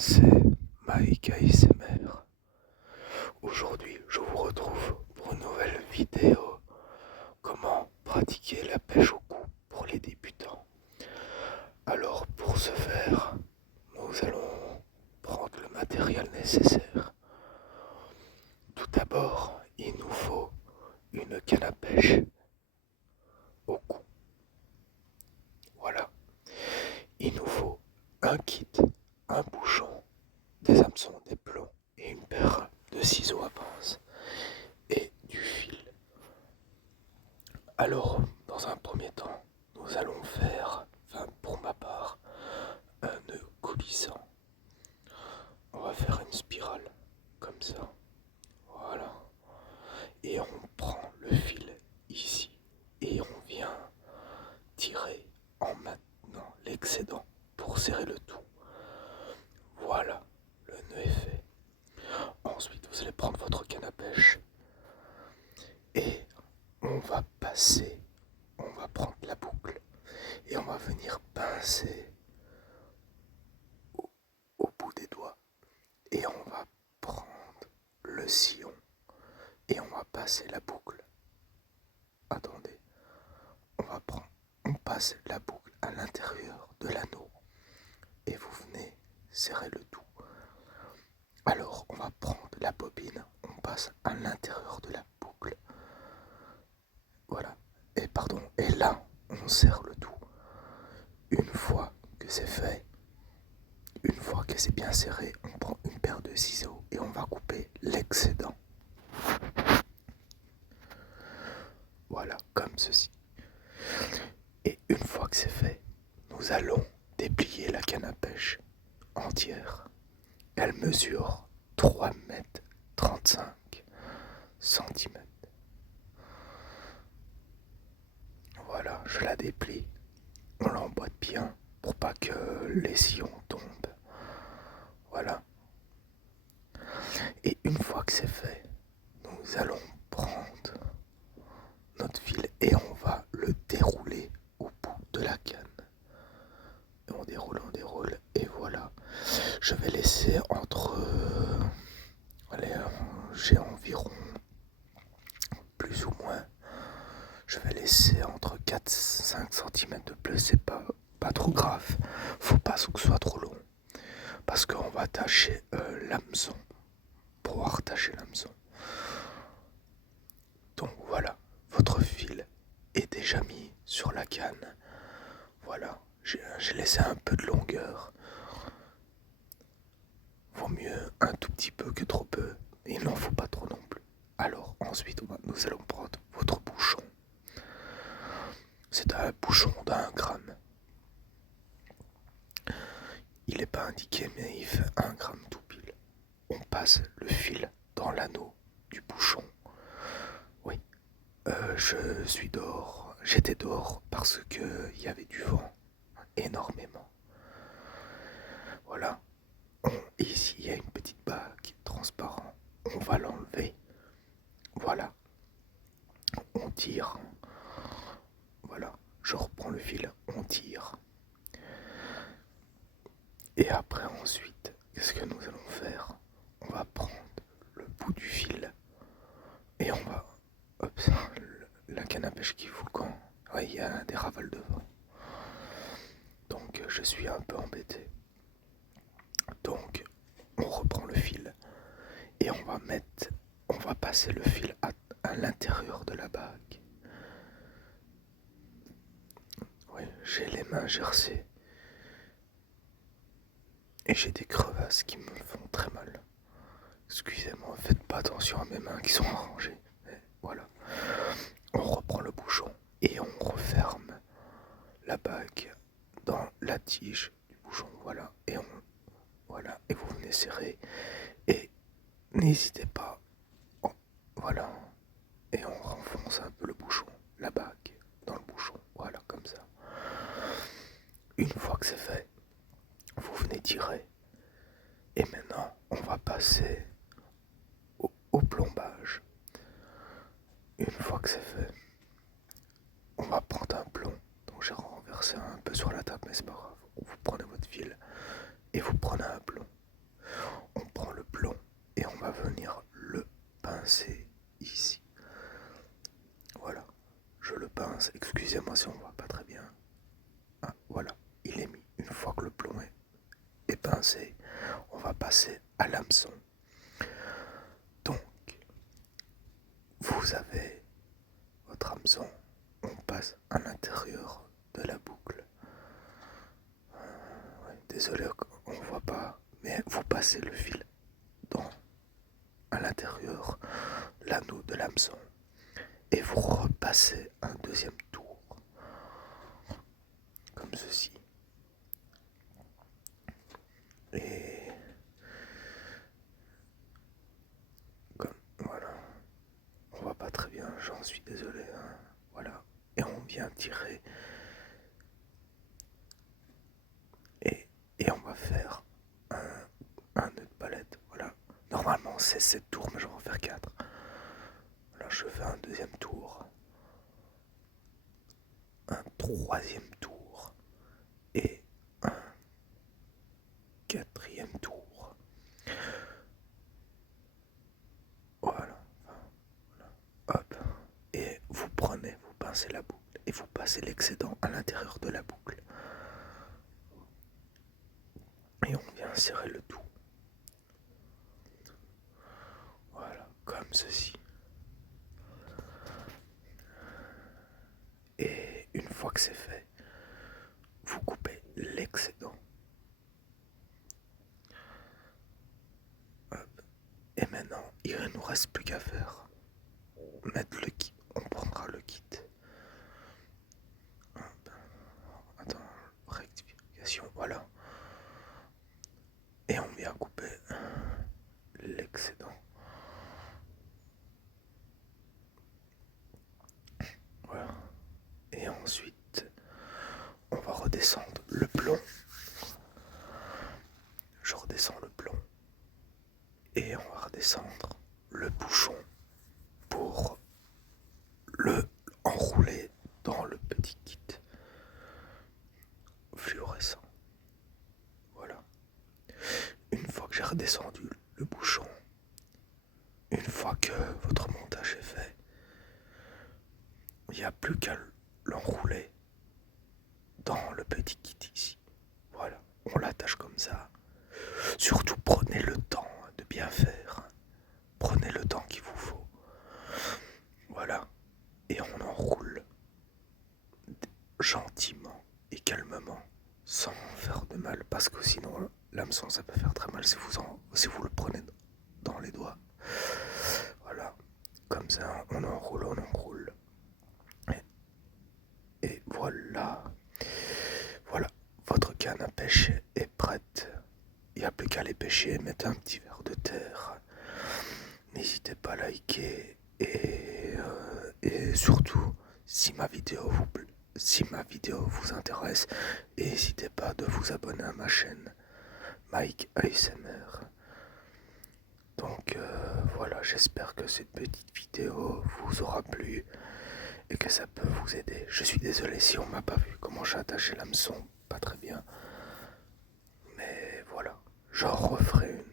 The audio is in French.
c'est Mike ASMR. Aujourd'hui, je vous retrouve pour une nouvelle vidéo. Comment pratiquer la pêche au coup pour les débutants. Alors, pour ce faire, nous allons prendre le matériel nécessaire. Tout d'abord, il nous faut une canne à pêche au cou. Voilà. Il nous faut un kit, un bouchon, des hameçons, des plombs et une paire de ciseaux à pince et du fil. Alors, dans un premier temps, nous allons faire, pour ma part, un nœud coulissant. On va faire une spirale, comme ça. Voilà. Et on prend le fil ici et on vient tirer en maintenant l'excédent pour serrer le tout. Voilà, le nœud est fait. Ensuite, vous allez prendre votre canne à pêche et on va prendre la boucle et on va venir pincer au bout des doigts et on va prendre le sillon et on va passer la boucle. Attendez, on passe la boucle à l'intérieur de l'anneau et vous venez serrer le tout. Alors on va prendre la bobine, on passe à l'intérieur de la boucle. Voilà. Et là, on serre le tout. Une fois que c'est fait, une fois que c'est bien serré, on prend une paire de ciseaux et on va couper l'excédent. Voilà, comme ceci. Et une fois que c'est fait, nous allons déplier la canne à pêche entière. Elle mesure 3,35 m. Voilà, je la déplie. On l'emboîte bien pour pas que les sillons tombent. Voilà. Et une fois que c'est fait, nous allons prendre notre fil et on va le dérouler au bout de la canne. Et on déroule et voilà. Je vais laisser allez, j'ai environ plus ou moins. Je vais laisser entre 4-5 cm de plus, c'est pas trop grave. Faut pas que ce soit trop long. Parce qu'on va attacher l'hameçon. Pour attacher l'hameçon. Donc voilà, votre fil est déjà mis sur la canne. Voilà, j'ai laissé un peu de longueur. Vaut mieux un tout petit peu que trop peu. Et il n'en faut pas trop non plus. Alors ensuite, nous allons prendre votre bouchon. C'est un bouchon d'1 gramme. Il n'est pas indiqué, mais il fait 1 gramme tout pile. On passe le fil dans l'anneau du bouchon. Oui, je suis dehors. J'étais dehors parce que il y avait du vent, énormément. Voilà. Ici, il y a une petite bague transparente. On va l'enlever. Voilà. On tire. Voilà. Je reprends le fil. On tire. Et après, ensuite, qu'est-ce que nous allons faire? On va prendre le bout du fil et on va... Hop, la canne à pêche qui fout le camp. Ouais, il y a des rafales de vent. Donc, je suis un peu embêté. Donc, on reprend le fil et on va passer le fil à l'intérieur de la bague. Oui, j'ai les mains gercées et j'ai des crevasses qui me font très mal. Excusez-moi, faites pas attention à mes mains qui sont arrangées. Mais voilà. On reprend le bouchon et on referme la bague dans la tige du bouchon. Voilà. Voilà. Et vous venez serrer. Et n'hésitez pas. Oh, voilà. Et on renfonce un peu le bouchon, la bague dans le bouchon. Voilà, comme ça. Une fois que c'est fait, vous venez tirer. Et maintenant, on va passer au plombage. Une fois que c'est fait, on va prendre un plomb. Donc j'ai renversé un peu sur la table, mais c'est pas grave. Vous prenez votre fil et vous prenez un plomb. pincer ici. Voilà, je le pince, excusez-moi si on voit pas très bien. Ah, voilà, il est mis. Une fois que le plomb est pincé, on va passer à l'hameçon. Donc, vous avez votre hameçon, on passe à l'intérieur de la boucle. Ouais, désolé, on ne voit pas, mais vous passez le fil à l'intérieur l'anneau de l'hameçon et vous repassez un deuxième tour, comme ceci. Et comme voilà, on voit pas très bien, j'en suis désolé. Hein. Voilà, et on vient tirer et on va faire un nœud de palette. Voilà, normalement c'est 7 tours, mais je vais en faire 4. Là, je fais un deuxième tour, un troisième tour et un quatrième tour. Voilà, hop. Et vous prenez, vous pincez la boucle et vous passez l'excédent à l'intérieur de la boucle. Et on vient serrer le tout. Voilà, comme ceci. Et une fois que c'est fait, vous coupez l'excédent. Hop. Et maintenant, il ne nous reste plus qu'à faire. Mettre le kit. On prendra le kit. Hop. Attends, rectification. Voilà. Et on vient couper l'excédent. Voilà. Et ensuite, on va redescendre le plomb. Je redescends le plomb. Et on va redescendre le bouchon pour le enrouler dans le petit kit fluorescent. Voilà. Une fois que j'ai redescendu le bouchon, une fois que votre montage est fait, il n'y a plus qu'à l'enrouler dans le petit kit ici. Voilà, on l'attache comme ça. Surtout prenez le temps de bien faire. Prenez le temps qu'il vous faut. Voilà, et on enroule gentiment et calmement, sans faire de mal, parce que sinon l'hameçon ça peut faire très mal si vous le prenez dans les doigts. Voilà, comme ça on enroule. Et voilà, votre canne à pêche est prête. Il n'y a plus qu'à les pêcher, mettre un petit verre de terre. N'hésitez pas à liker et surtout, si ma vidéo vous intéresse, n'hésitez pas de vous abonner à ma chaîne Mike ASMR. Donc voilà, j'espère que cette petite vidéo vous aura plu et que ça peut vous aider. Je suis désolé si on m'a pas vu comment j'ai attaché l'hameçon, pas très bien. Mais voilà, j'en referai une